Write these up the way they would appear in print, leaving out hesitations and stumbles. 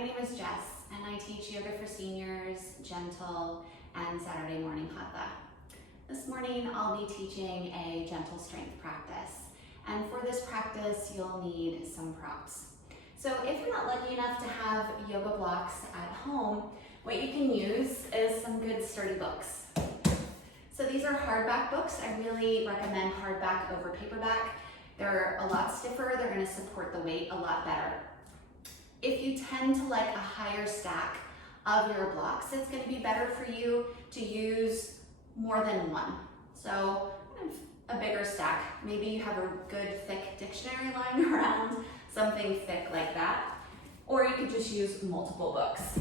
my name is Jess, and I teach yoga for seniors, gentle, and Saturday morning hatha. This morning, I'll be teaching a gentle strength practice. And for this practice, you'll need some props. So if you're not lucky enough to have yoga blocks at home, what you can use is some good sturdy books. So these are hardback books. I really recommend hardback over paperback. They're a lot stiffer, they're gonna support the weight a lot better. If you tend to like a higher stack of your blocks, it's gonna be better for you to use more than one. So a bigger stack. Maybe you have a good thick dictionary lying around, something thick like that. Or you could just use multiple books.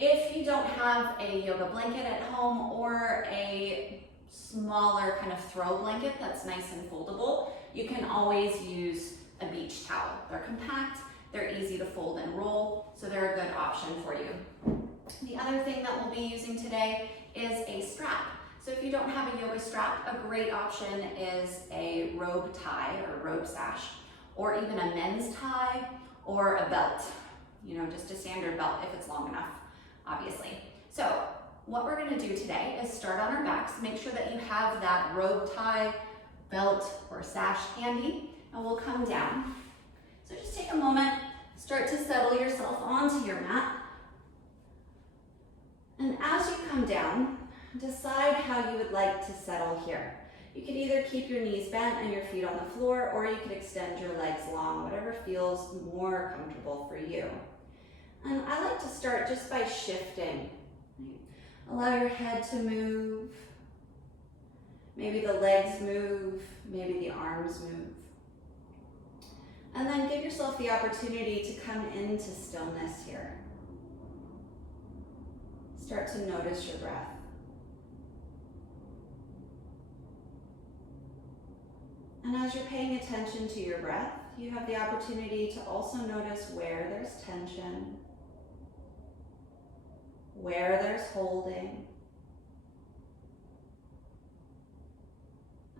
If you don't have a yoga blanket at home or a smaller kind of throw blanket that's nice and foldable, you can always use a beach towel. They're compact, they're easy to fold and roll, so they're a good option for you. The other thing that we'll be using today is a strap. So if you don't have a yoga strap, a great option is a robe tie or robe sash, or even a men's tie or a belt, just a standard belt if it's long enough, obviously. So what we're gonna do today is start on our backs. Make sure that you have that robe tie, belt, or sash handy, and we'll come down. So just take a moment, start to settle yourself onto your mat. And as you come down, decide how you would like to settle here. You could either keep your knees bent and your feet on the floor, or you could extend your legs long, whatever feels more comfortable for you. And I like to start just by shifting. Allow your head to move. Maybe the legs move, maybe the arms move. And then give yourself the opportunity to come into stillness here. Start to notice your breath. And as you're paying attention to your breath, you have the opportunity to also notice where there's tension, where there's holding.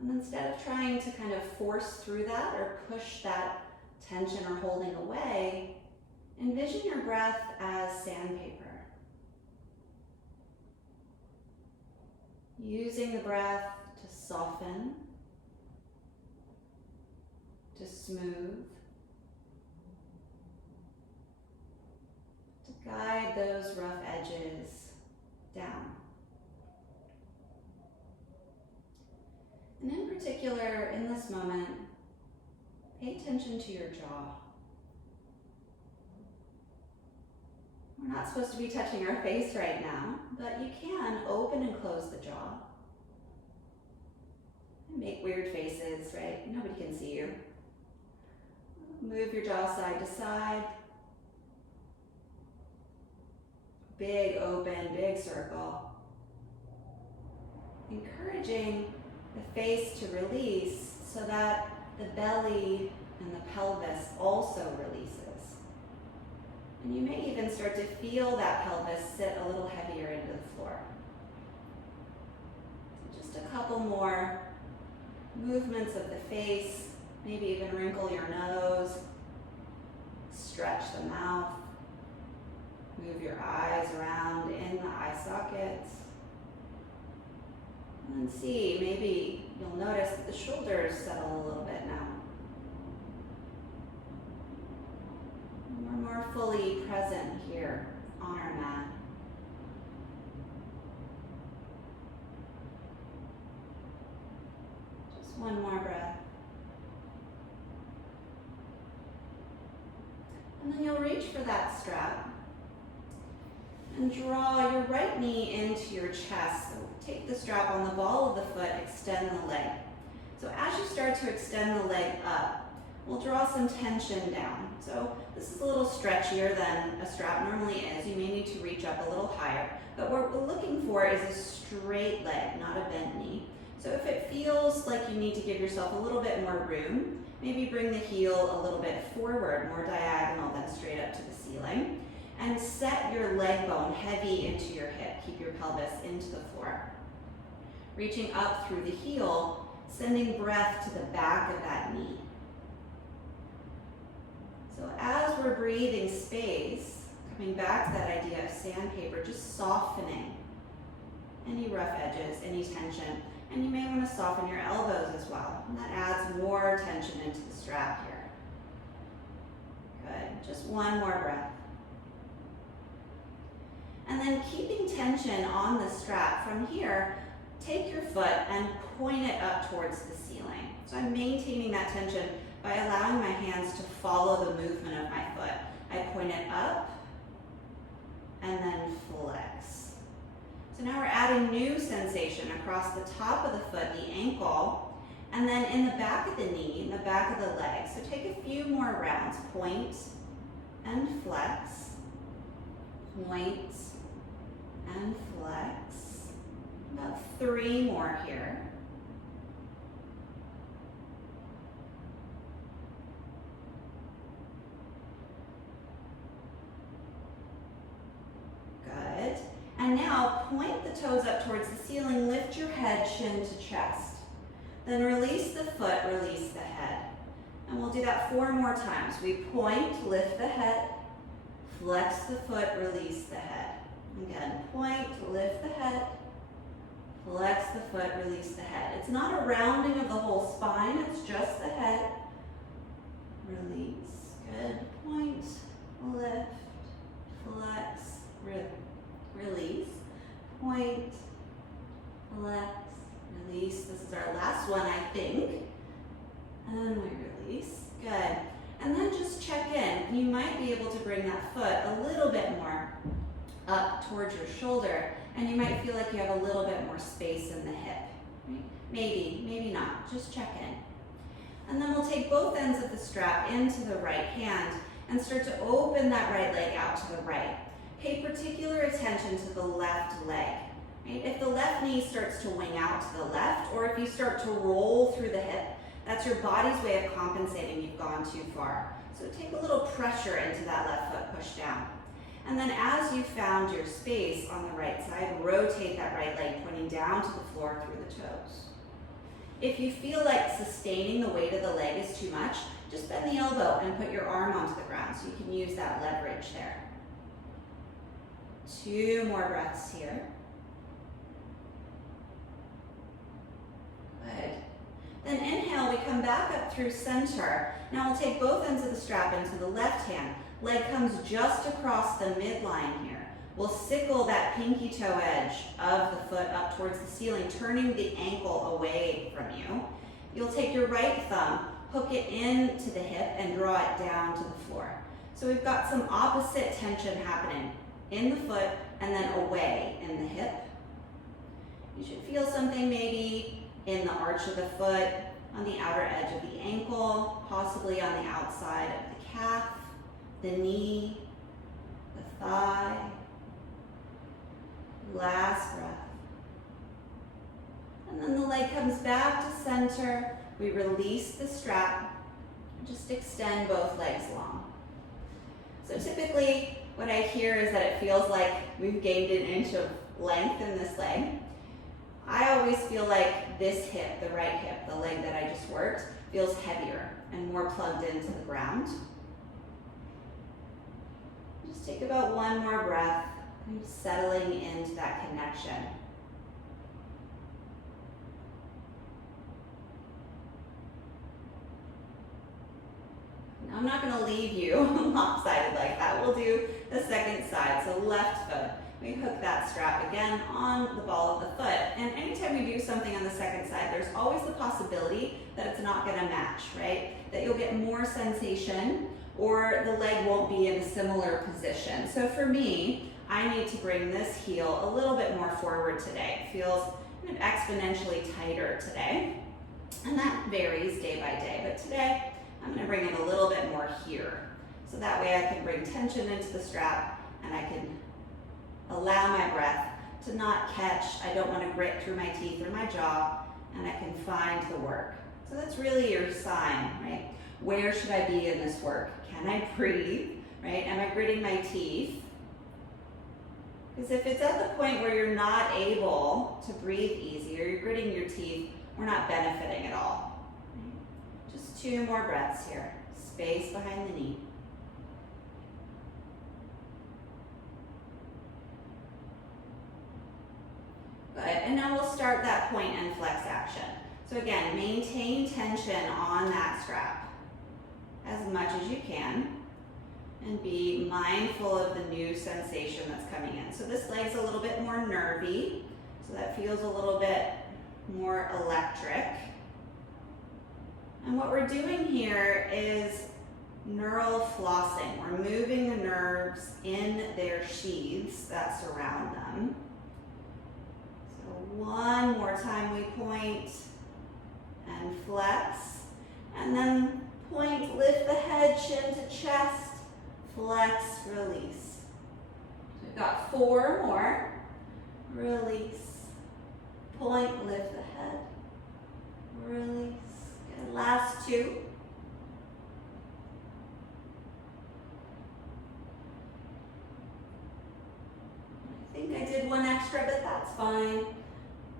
And instead of trying to kind of force through that or push that tension or holding away, envision your breath as sandpaper. Using the breath to soften, to smooth, to guide those rough edges down. And in particular, in this moment, pay attention to your jaw. We're not supposed to be touching our face right now, but you can open and close the jaw. Make weird faces, right? Nobody can see you. Move your jaw side to side. Big open, big circle. Encouraging the face to release so that the belly and the pelvis also releases. And you may even start to feel that pelvis sit a little heavier into the floor. So just a couple more movements of the face, maybe even wrinkle your nose, stretch the mouth, move your eyes around in the eye sockets. And then see, maybe you'll notice that the shoulders settle a little bit now. We're more fully present here on our mat. Just one more breath. And then you'll reach for that strap and draw your right knee into your chest. So take the strap on the ball of the foot, extend the leg. So as you start to extend the leg up, we'll draw some tension down. So this is a little stretchier than a strap normally is. You may need to reach up a little higher. But what we're looking for is a straight leg, not a bent knee. So if it feels like you need to give yourself a little bit more room, maybe bring the heel a little bit forward, more diagonal than straight up to the ceiling. And set your leg bone heavy into your hip. Keep your pelvis into the floor. Reaching up through the heel, sending breath to the back of that knee. So as we're breathing space, Coming back to that idea of sandpaper, just softening any rough edges, any tension. And you may want to soften your elbows as well. And that adds more tension into the strap here. Good, just one more breath. And then keeping tension on the strap from here, take your foot and point it up towards the ceiling. So I'm maintaining that tension by allowing my hands to follow the movement of my foot. I point it up and then flex. So now we're adding new sensation across the top of the foot, the ankle, and then in the back of the knee, in the back of the leg. So take a few more rounds. Point and flex. Point and flex. About 3 more here. Good. And now point the toes up towards the ceiling, lift your head, chin to chest. Then release the foot, release the head. And we'll do that 4 more times. We point, lift the head, flex the foot, release the head. Again, point, lift the head, flex the foot, release the head. It's not a rounding of the whole spine, it's just the head. Release. Good. Point, lift, flex, release. Point, flex, release. This is our last one, I think. And we release. Good. And then just check in. You might be able to bring that foot a little bit more up towards your shoulder, and you might feel like you have a little bit more space in the hip. Right? Maybe, maybe not. Just check in. And then we'll take both ends of the strap into the right hand and start to open that right leg out to the right. Pay particular attention to the left leg. Right? If the left knee starts to wing out to the left, or if you start to roll through the hip, that's your body's way of compensating you've gone too far. So take a little pressure into that left foot, push down. And then as you found your space on the right side, rotate that right leg, pointing down to the floor through the toes. If you feel like sustaining the weight of the leg is too much, just bend the elbow and put your arm onto the ground so you can use that leverage there. 2 more breaths here. Good. Then inhale, we come back up through center. Now we'll take both ends of the strap into the left hand. Leg comes just across the midline here. We'll sickle that pinky toe edge of the foot up towards the ceiling, turning the ankle away from you. You'll take your right thumb, hook it into the hip, and draw it down to the floor. So we've got some opposite tension happening in the foot and then away in the hip. You should feel something maybe in the arch of the foot, on the outer edge of the ankle, possibly on the outside of the calf, the knee, the thigh. Last breath. And then the leg comes back to center. We release the strap. Just extend both legs long. So typically what I hear is that it feels like we've gained an inch of length in this leg. I always feel like this hip, the right hip, the leg that I just worked, feels heavier and more plugged into the ground. Just take about 1 more breath, settling into that connection. Now I'm not going to leave you lopsided like that. We'll do the second side, so left foot. We hook that strap again on the ball of the foot. And anytime we do something on the second side, there's always the possibility that it's not going to match, right? That you'll get more sensation or the leg won't be in a similar position. So for me, I need to bring this heel a little bit more forward today. It feels kind of exponentially tighter today. And that varies day by day, but today I'm going to bring it a little bit more here. So that way I can bring tension into the strap and I can allow my breath to not catch. I don't want to grit through my teeth or my jaw, and I can find the work. So that's really your sign, right? Where should I be in this work? Can I breathe, right? Am I gritting my teeth? Because if it's at the point where you're not able to breathe easy or you're gritting your teeth, we're not benefiting at all. Right? Just 2 more breaths here. Space behind the knee. start that point and flex action. So again, maintain tension on that strap as much as you can, and be mindful of the new sensation that's coming in. So this leg's a little bit more nervy, so that feels a little bit more electric. And what we're doing here is neural flossing. We're moving the nerves in their sheaths that surround them. So one more time we point and flex, and then point, lift the head, chin to chest, flex, release. So we've got 4 more. Release, point, lift the head, release. Good. Last 2. I think I did 1 extra, but that's fine.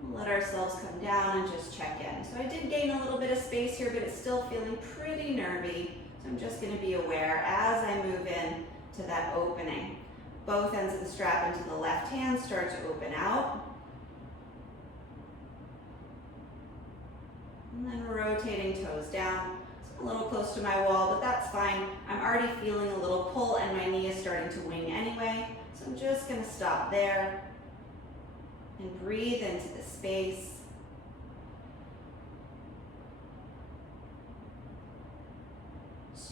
We'll let ourselves come down and just check in. So I did gain a little bit of space here, but it's still feeling pretty nervy. So I'm just going to be aware as I move in to that opening. Both ends of the strap into the left hand start to open out. And then rotating toes down. It's a little close to my wall, but that's fine. I'm already feeling a little pull and my knee is starting to wing anyway. So I'm just going to stop there and breathe into the space.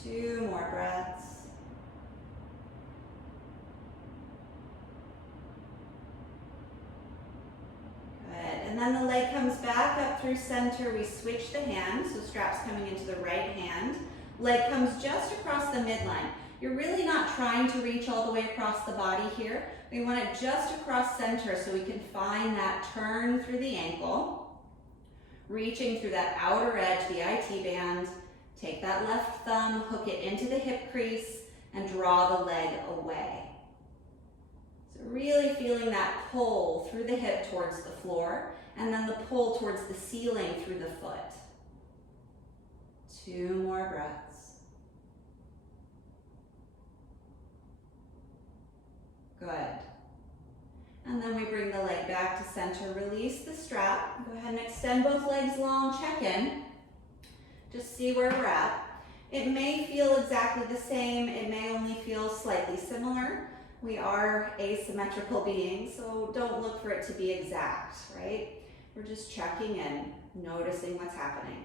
Two more breaths. Good. And then the leg comes back up through center. We switch the hand, so straps coming into the right hand. Leg comes just across the midline. You're really not trying to reach all the way across the body here. We want it just across center so we can find that turn through the ankle. Reaching through that outer edge, the IT band. Take that left thumb, hook it into the hip crease, and draw the leg away. So really feeling that pull through the hip towards the floor, and then the pull towards the ceiling through the foot. 2 more breaths. Good. And then we bring the leg back to center, release the strap. Go ahead and extend both legs long, check in. Just see where we're at. It may feel exactly the same. It may only feel slightly similar. We are asymmetrical beings, so don't look for it to be exact, right? We're just checking in, noticing what's happening.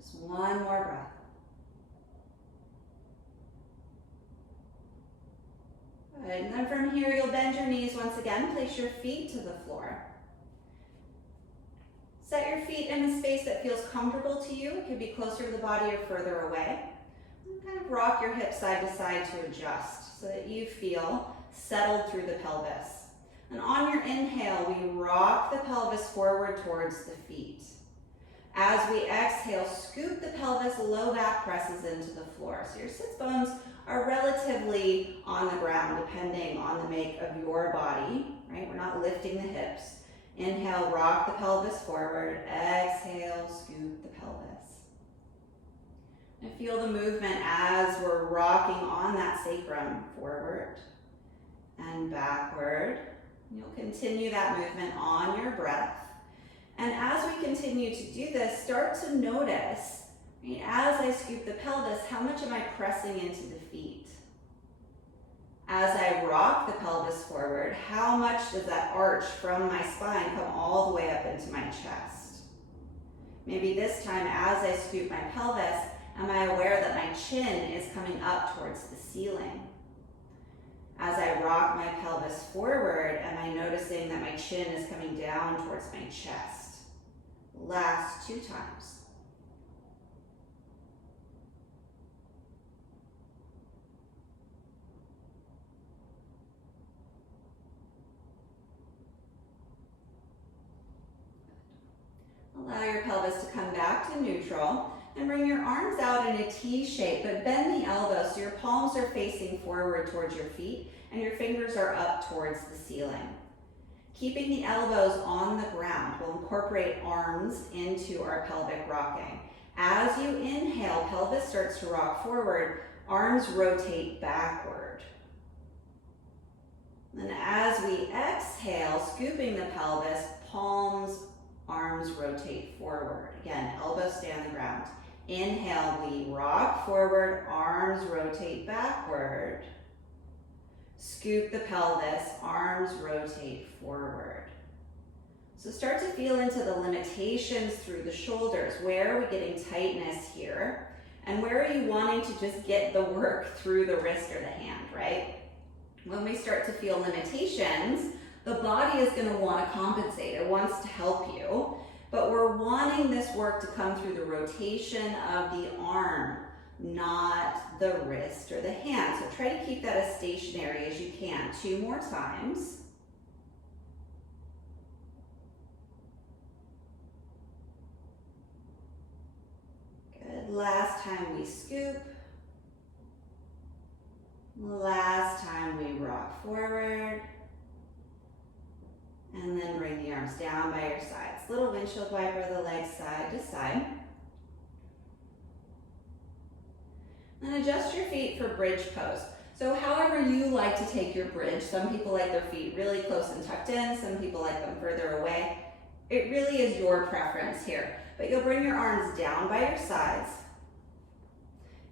Just 1 more breath. Good. And then from here, you'll bend your knees once again. Place your feet to the floor. Set your feet in a space that feels comfortable to you. It could be closer to the body or further away. And kind of rock your hips side to side to adjust so that you feel settled through the pelvis. And on your inhale, we rock the pelvis forward towards the feet. As we exhale, scoop the pelvis, low back presses into the floor. So your sits bones are relatively on the ground depending on the make of your body, right? We're not lifting the hips. Inhale, rock the pelvis forward. Exhale, scoop the pelvis. And feel the movement as we're rocking on that sacrum forward and backward. You'll continue that movement on your breath. And as we continue to do this, start to notice, right, as I scoop the pelvis, how much am I pressing into the feet? As I rock the pelvis forward, how much does that arch from my spine come all the way up into my chest? Maybe this time, as I scoop my pelvis, am I aware that my chin is coming up towards the ceiling? As I rock my pelvis forward, am I noticing that my chin is coming down towards my chest? Last 2 times. Allow your pelvis to come back to neutral and bring your arms out in a T shape, but bend the elbows so your palms are facing forward towards your feet and your fingers are up towards the ceiling. Keeping the elbows on the ground, we'll incorporate arms into our pelvic rocking. As you inhale, pelvis starts to rock forward, arms rotate backward. Then as we exhale, scooping the pelvis, palms, arms rotate forward. Again, elbows stay on the ground. Inhale, we rock forward, arms rotate backward. Scoop the pelvis, arms rotate forward. So start to feel into the limitations through the shoulders. Where are we getting tightness here? And where are you wanting to just get the work through the wrist or the hand, right? When we start to feel limitations, the body is going to want to compensate. It wants to help you. But we're wanting this work to come through the rotation of the arm, not the wrist or the hand. So try to keep that as stationary as you can. 2 more times. Good. Last time we scoop. Last time we rock forward. And then bring the arms down by your sides. Little windshield wiper the legs side to side. And adjust your feet for bridge pose. So however you like to take your bridge, some people like their feet really close and tucked in, some people like them further away. It really is your preference here. But you'll bring your arms down by your sides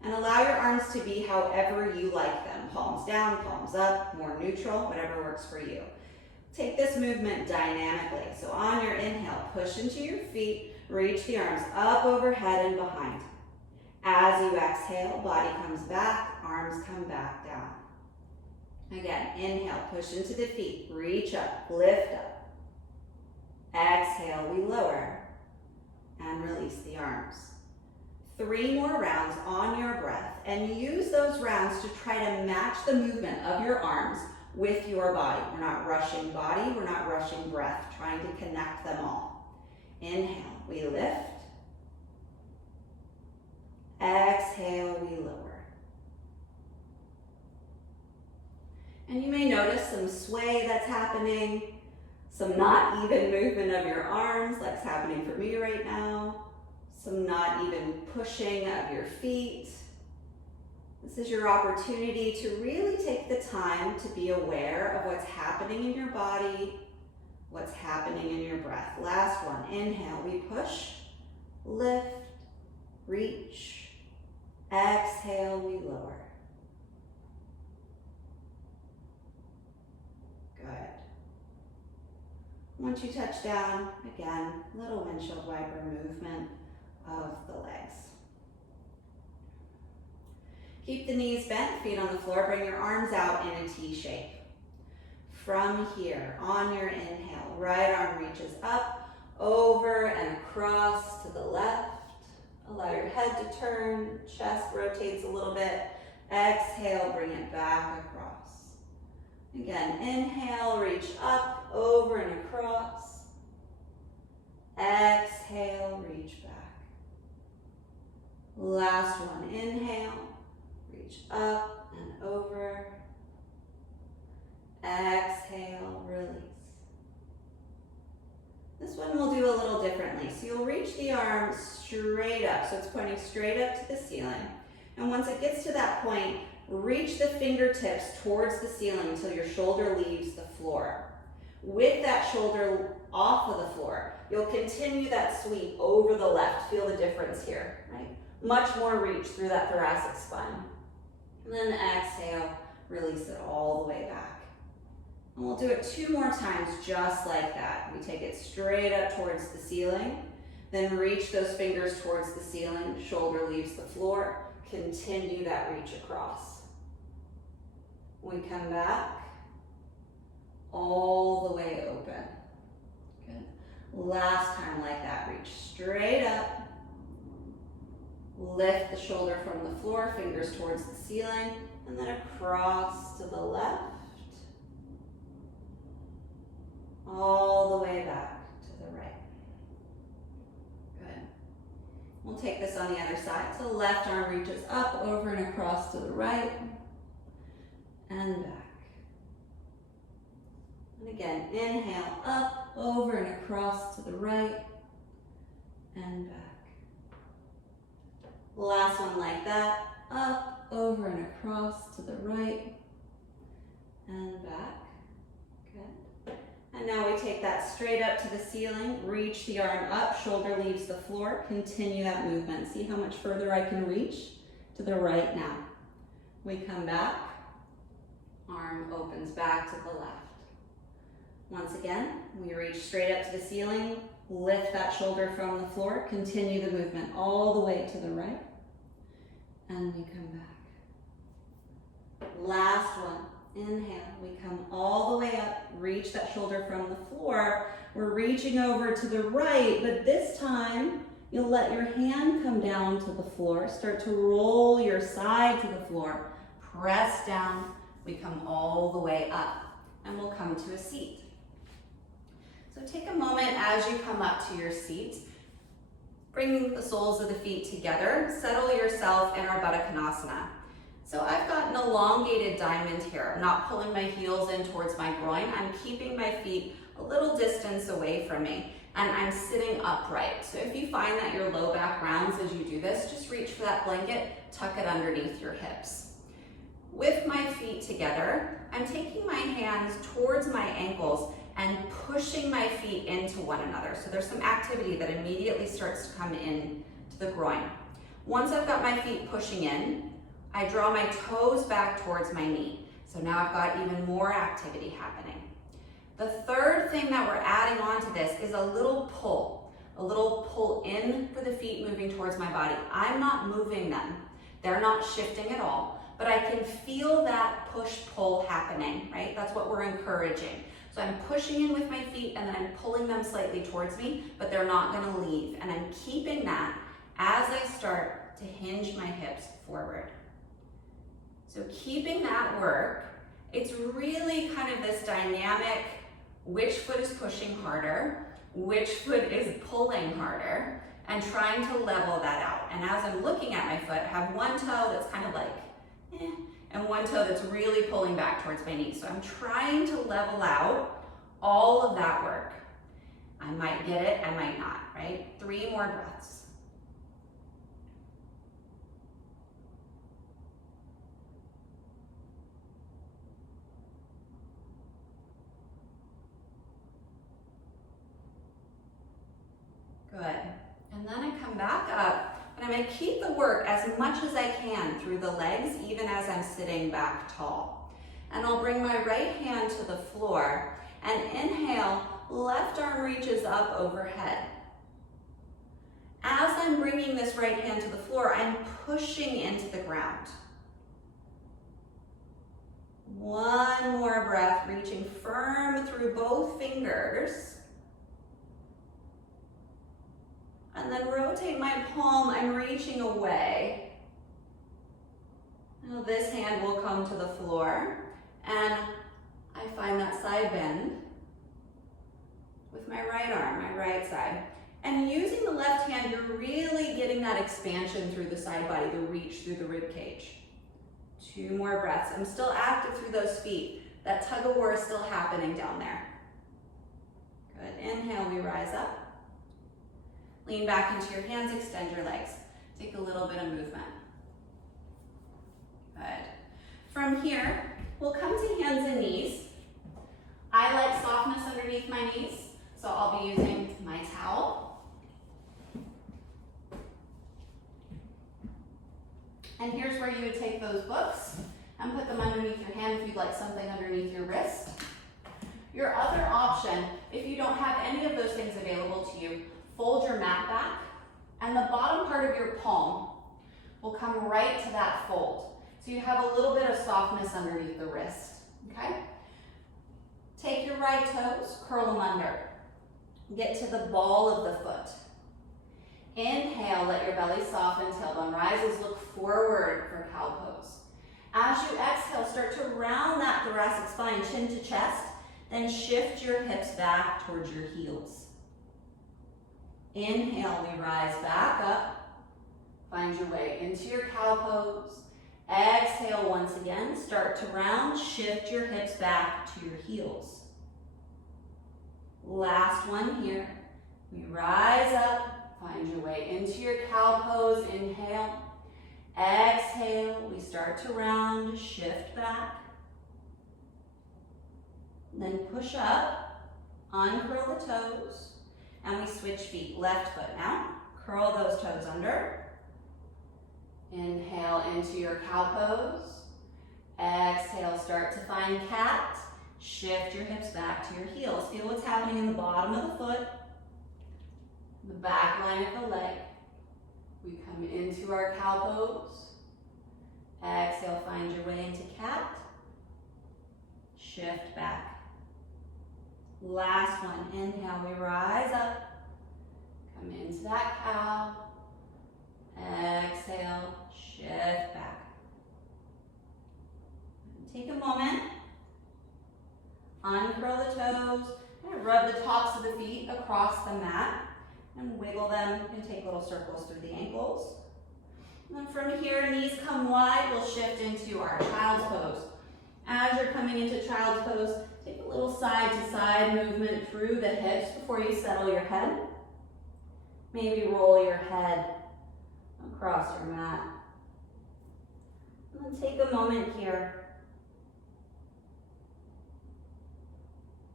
and allow your arms to be however you like them. Palms down, palms up, more neutral, whatever works for you. Take this movement dynamically. So on your inhale, push into your feet, reach the arms up overhead and behind. As you exhale, body comes back, arms come back down. Again, inhale, push into the feet, reach up, lift up. Exhale, we lower and release the arms. 3 more rounds on your breath, and use those rounds to try to match the movement of your arms with your body. We're not rushing body, we're not rushing breath, trying to connect them all. Inhale, we lift. Exhale, we lower. And you may notice some sway that's happening, some not even movement of your arms, like it's happening for me right now, some not even pushing of your feet. This is your opportunity to really take the time to be aware of what's happening in your body, what's happening in your breath. Last one, inhale, we push, lift, reach. Exhale, we lower. Good. Once you touch down, again, little windshield wiper movement of the legs. Keep the knees bent, feet on the floor, bring your arms out in a T shape. From here, on your inhale, right arm reaches up, over and across to the left. Allow your head to turn, chest rotates a little bit. Exhale, bring it back across. Again, inhale, reach up, over and across. Exhale, reach back. Last one, inhale, reach up and over. Exhale, release. This one we'll do a little differently. So you'll reach the arm straight up. So it's pointing straight up to the ceiling. And once it gets to that point, reach the fingertips towards the ceiling until your shoulder leaves the floor. With that shoulder off of the floor, you'll continue that sweep over the left. Feel the difference here, right? Much more reach through that thoracic spine. And then exhale, release it all the way back. And we'll do it 2 more times just like that. We take it straight up towards the ceiling, then reach those fingers towards the ceiling, shoulder leaves the floor, continue that reach across. We come back, all the way open. Good. Last time like that, reach straight up, lift the shoulder from the floor, fingers towards the ceiling, and then across to the left. All the way back to the right. Good. We'll take this on the other side. So left arm reaches up, over and across to the right, and back. And again, inhale, up, over and across to the right, and back. Last one like that, up, over and across to the right, and back. And now we take that straight up to the ceiling, reach the arm up, shoulder leaves the floor, continue that movement. See how much further I can reach to the right now. We come back, arm opens back to the left. Once again, we reach straight up to the ceiling, lift that shoulder from the floor, continue the movement all the way to the right, and we come back. Last one. Inhale, we come all the way up, reach that shoulder from the floor. We're reaching over to the right, but this time you'll let your hand come down to the floor. Start to roll your side to the floor. Press down, we come all the way up, and we'll come to a seat. So take a moment as you come up to your seat, bringing the soles of the feet together, settle yourself in our Baddha Konasana. So I've got an elongated diamond here. I'm not pulling my heels in towards my groin. I'm keeping my feet a little distance away from me, and I'm sitting upright. So if you find that your low back rounds as you do this, just reach for that blanket, tuck it underneath your hips. With my feet together, I'm taking my hands towards my ankles and pushing my feet into one another. So there's some activity that immediately starts to come in to the groin. Once I've got my feet pushing in, I draw my toes back towards my knee. So now I've got even more activity happening. The third thing that we're adding on to this is a little pull in for the feet moving towards my body. I'm not moving them. They're not shifting at all, but I can feel that push-pull happening, right? That's what we're encouraging. So I'm pushing in with my feet and then I'm pulling them slightly towards me, but they're not gonna leave. And I'm keeping that as I start to hinge my hips forward. So keeping that work, it's really kind of this dynamic, which foot is pushing harder, which foot is pulling harder, and trying to level that out. And as I'm looking at my foot, I have one toe that's kind of like, and one toe that's really pulling back towards my knee. So I'm trying to level out all of that work. I might get it, I might not, right? 3 more breaths. Good. And then I come back up, and I'm going to keep the work as much as I can through the legs, even as I'm sitting back tall. And I'll bring my right hand to the floor, and inhale, left arm reaches up overhead. As I'm bringing this right hand to the floor, I'm pushing into the ground. One more breath, reaching firm through both fingers. And then rotate my palm, I'm reaching away. Now this hand will come to the floor, and I find that side bend with my right arm, my right side. And using the left hand, you're really getting that expansion through the side body, the reach through the rib cage. 2 more breaths. I'm still active through those feet. That tug of war is still happening down there. Good. Inhale, we rise up. Lean back into your hands, extend your legs. Take a little bit of movement. Good. From here, we'll come to hands and knees. I like softness underneath my knees, so I'll be using my towel. And here's where you would take those books and put them underneath your hand if you'd like something underneath your wrist. Your other option, if you don't have any of those things available to you, fold your mat back, and the bottom part of your palm will come right to that fold. So you have a little bit of softness underneath the wrist, okay? Take your right toes, curl them under. Get to the ball of the foot. Inhale, let your belly soften, tailbone rises, look forward for cow pose. As you exhale, start to round that thoracic spine, chin to chest, then shift your hips back towards your heels. Inhale, we rise back up. Find your way into your cow pose. Exhale once again, start to round, shift your hips back to your heels. Last one here. We rise up, find your way into your cow pose. Inhale. Exhale, we start to round, shift back. Then push up, Uncurl the toes, and we switch feet. Left foot now. Curl those toes under. Inhale into your cow pose. Exhale, start to find cat. Shift your hips back to your heels. Feel what's happening in the bottom of the foot, the back line of the leg. We come into our cow pose. Exhale, find your way into cat. Shift back. Last one. Inhale, we rise up. Come into that cow. Exhale, shift back. Take a moment. Uncurl the toes. And rub the tops of the feet across the mat. And wiggle them. You can take little circles through the ankles. And then from here, knees come wide. We'll shift into our child's pose. As you're coming into child's pose, take a little side-to-side movement through the hips before you settle your head. Maybe roll your head across your mat. And then take a moment here.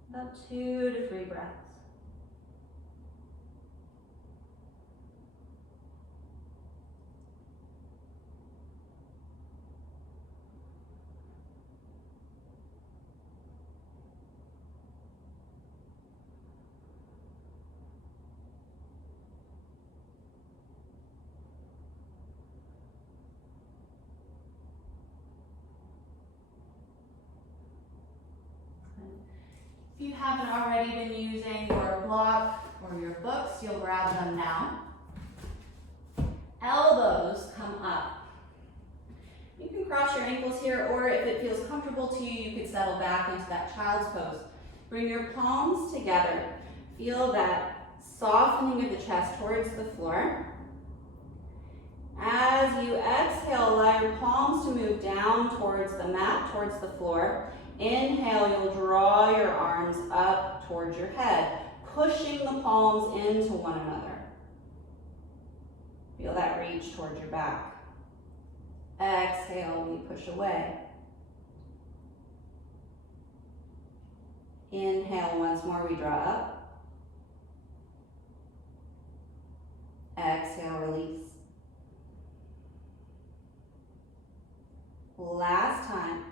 About 2 to 3 breaths. If you haven't already been using your block or your books, you'll grab them now. Elbows come up. You can cross your ankles here, or if it feels comfortable to you, you could settle back into that child's pose. Bring your palms together. Feel that softening of the chest towards the floor. As you exhale, allow your palms to move down towards the mat, towards the floor. Inhale, you'll draw your arms up towards your head, pushing the palms into one another. Feel that reach towards your back. Exhale, we push away. Inhale, once more, we draw up. Exhale, release. Last time.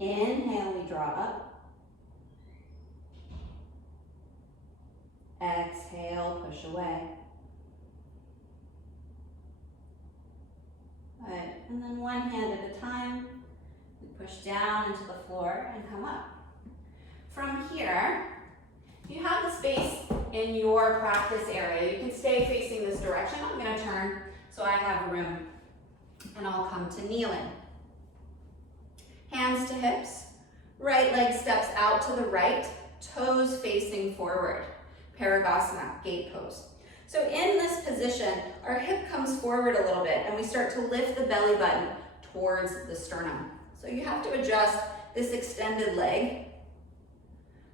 Inhale, we draw up. Exhale, push away. Good. And then one hand at a time, we push down into the floor and come up. From here, you have the space in your practice area. You can stay facing this direction. I'm going to turn so I have room, and I'll come to kneeling. Hands to hips, right leg steps out to the right, toes facing forward. Parigasana, gate pose. So in this position, our hip comes forward a little bit and we start to lift the belly button towards the sternum. So you have to adjust this extended leg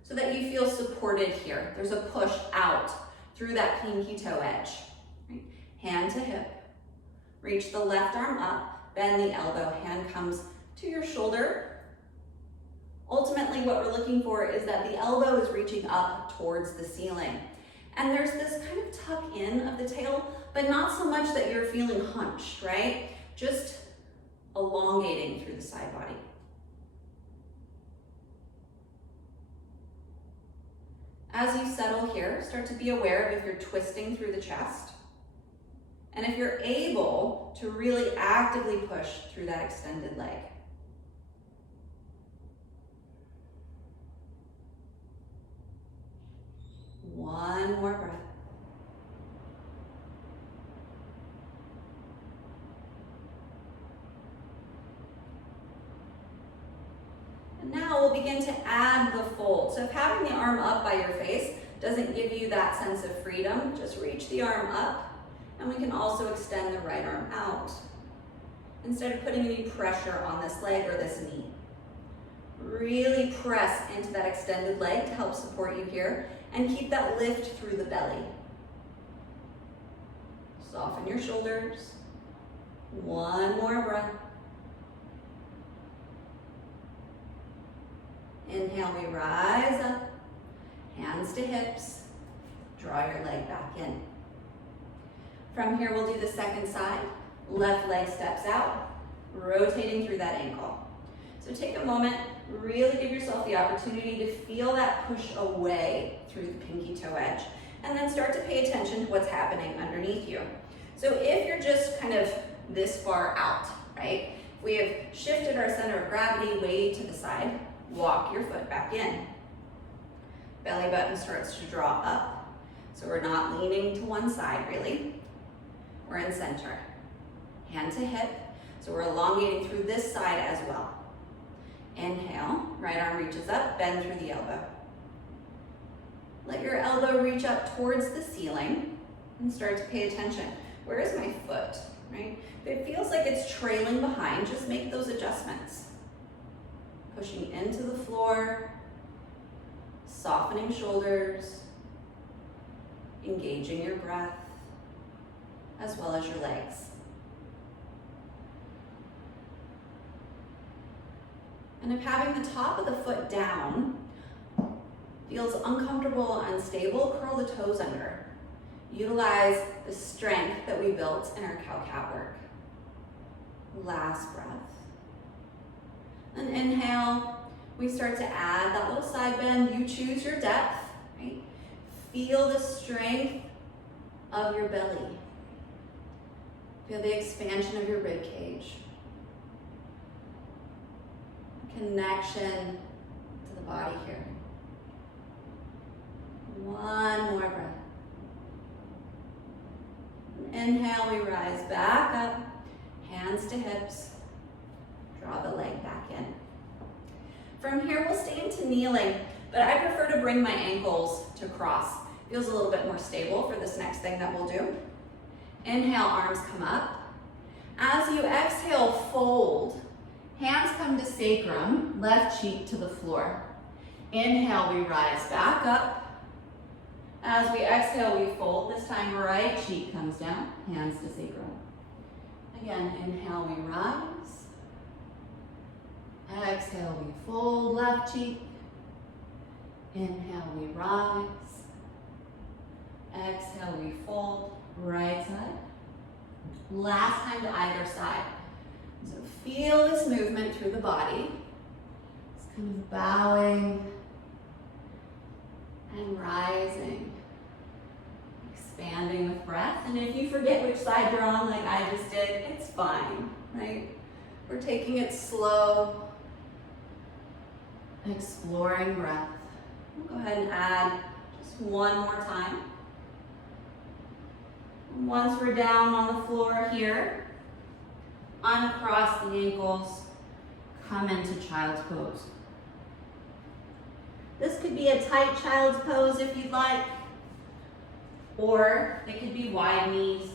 so that you feel supported here. There's a push out through that pinky toe edge. Right? Hand to hip, reach the left arm up, bend the elbow, hand comes to your shoulder. Ultimately, what we're looking for is that the elbow is reaching up towards the ceiling. And there's this kind of tuck in of the tail, but not so much that you're feeling hunched, right? Just elongating through the side body. As you settle here, start to be aware of if you're twisting through the chest. And if you're able to really actively push through that extended leg. One more breath. And now we'll begin to add the fold. So if having the arm up by your face doesn't give you that sense of freedom, just reach the arm up, and we can also extend the right arm out instead of putting any pressure on this leg or this knee. Really press into that extended leg to help support you here and keep that lift through the belly. Soften your shoulders. One more breath. Inhale, we rise up. Hands to hips, draw your leg back in. From here, we'll do the second side. Left leg steps out, rotating through that ankle. So take a moment, really give yourself the opportunity to feel that push away through the pinky toe edge, and then start to pay attention to what's happening underneath you. So if you're just kind of this far out, right? We have shifted our center of gravity way to the side. Walk your foot back in. Belly button starts to draw up. So we're not leaning to one side really. We're in center. Hand to hip. So we're elongating through this side as well. Inhale, right arm reaches up, bend through the elbow. Let your elbow reach up towards the ceiling and start to pay attention. Where is my foot, right? If it feels like it's trailing behind, just make those adjustments. Pushing into the floor, softening shoulders, engaging your breath, as well as your legs. And if having the top of the foot down feels uncomfortable, unstable, curl the toes under. Utilize the strength that we built in our cow-cat work. Last breath. And inhale, we start to add that little side bend. You choose your depth, right? Feel the strength of your belly. Feel the expansion of your rib cage. Connection to the body here. One more breath. Inhale, we rise back up, hands to hips, draw the leg back in. From here, we'll stay into kneeling, but I prefer to bring my ankles to cross. Feels a little bit more stable for this next thing that we'll do. Inhale, arms come up. As you exhale, fold. Hands come to sacrum, left cheek to the floor. Inhale, we rise back up. As we exhale, we fold. This time, right cheek comes down, hands to sacrum. Again, inhale, we rise. Exhale, we fold, left cheek. Inhale, we rise. Exhale, we fold, right side. Last time to either side. So feel this movement through the body. It's kind of bowing and rising, expanding with breath. And if you forget which side you're on, like I just did, it's fine, right? We're taking it slow, exploring breath. We'll go ahead and add just one more time. Once we're down on the floor here, uncross the ankles, come into child's pose. This could be a tight child's pose if you'd like, or it could be wide knees.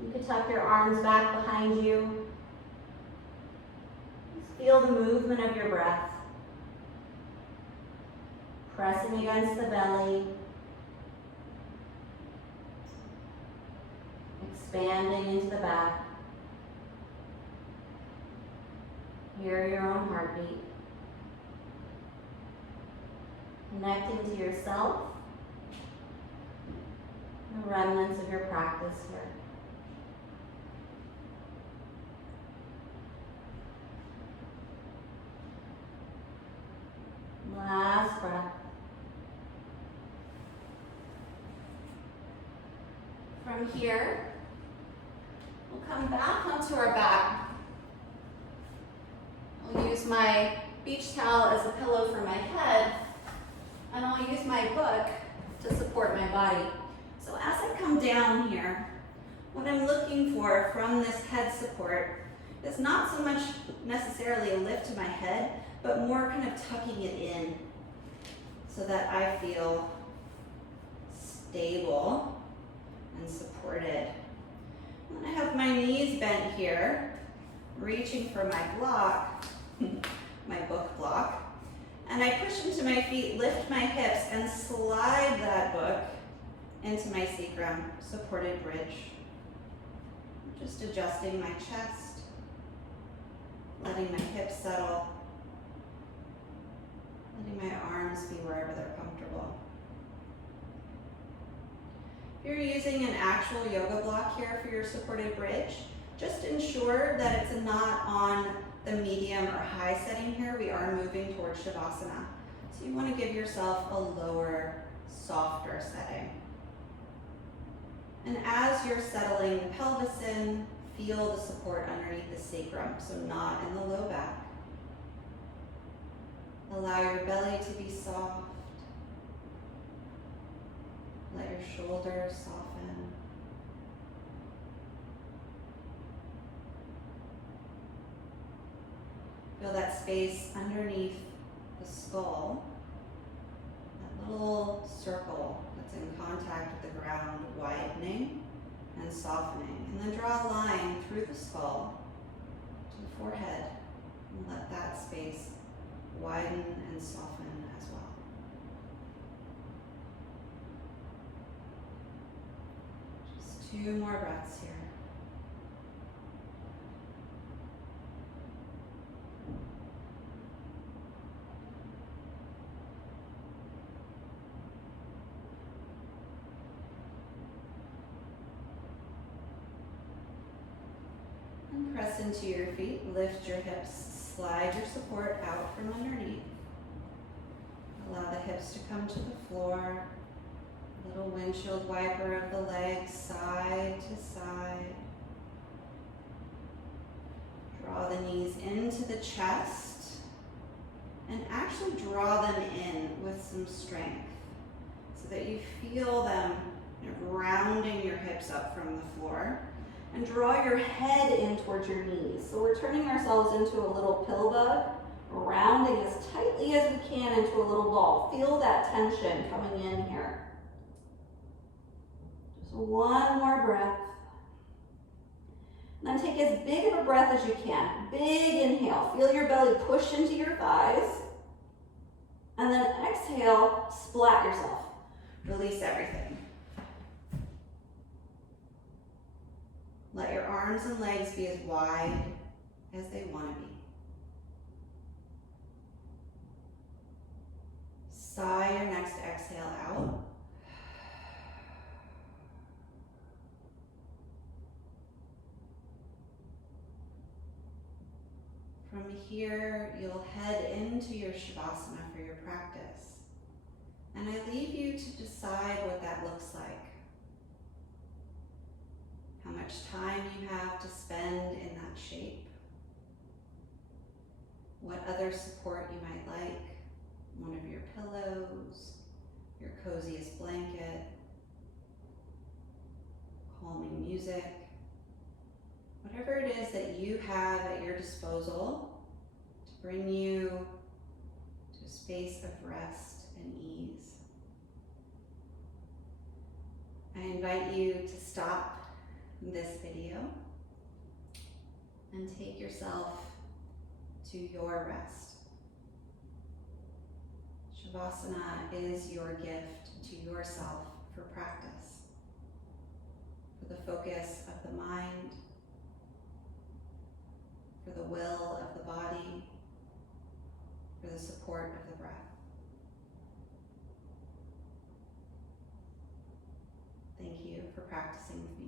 You could tuck your arms back behind you. Just feel the movement of your breath. Pressing against the belly. Expanding into the back. Hear your own heartbeat. Connecting to yourself. The remnants of your practice here. Last breath. From here, we'll come back onto our back. I'll use my beach towel as a pillow for my head, and I'll use my book to support my body. So as I come down here, what I'm looking for from this head support is not so much necessarily a lift to my head, but more kind of tucking it in so that I feel stable and supported. And I have my knees bent here, reaching for my block, my book block, and I push into my feet, lift my hips, and slide that book into my sacrum, supported bridge. Just adjusting my chest, letting my hips settle, Letting my arms be wherever they're comfortable. If you're using an actual yoga block here for your supported bridge, just ensure that it's not on the medium or high setting here. We are moving towards Shavasana. So you want to give yourself a lower, softer setting. And as you're settling the pelvis in, feel the support underneath the sacrum, so not in the low back. Allow your belly to be soft. Let your shoulders soften. Feel that space underneath the skull, that little circle that's in contact with the ground, widening and softening. And then draw a line through the skull to the forehead and let that space widen and soften as well. Just 2 more breaths here. And press into your feet, lift your hips, slide your support out from underneath. Allow the hips to come to the floor. Little windshield wiper of the legs side to side. Draw the knees into the chest and actually draw them in with some strength so that you feel them rounding your hips up from the floor. And draw your head in towards your knees. So we're turning ourselves into a little pill bug, rounding as tightly as we can into a little ball. Feel that tension coming in here. Just 1 more breath. And then take as big of a breath as you can. Big inhale. Feel your belly push into your thighs. And then exhale, splat yourself. Release everything. Let your arms and legs be as wide as they want to be. Sigh your next exhale out. From here, you'll head into your Shavasana for your practice. And I leave you to decide what that looks like. How much time you have to spend in that shape. What other support you might like. One of your pillows, your coziest blanket, calming music. Whatever it is that you have at your disposal to bring you to a space of rest and ease. I invite you to stop this video and take yourself to your rest. Shavasana is your gift to yourself for practice, for the focus of the mind, for the will of the body, for the support of the breath. Thank you for practicing with me.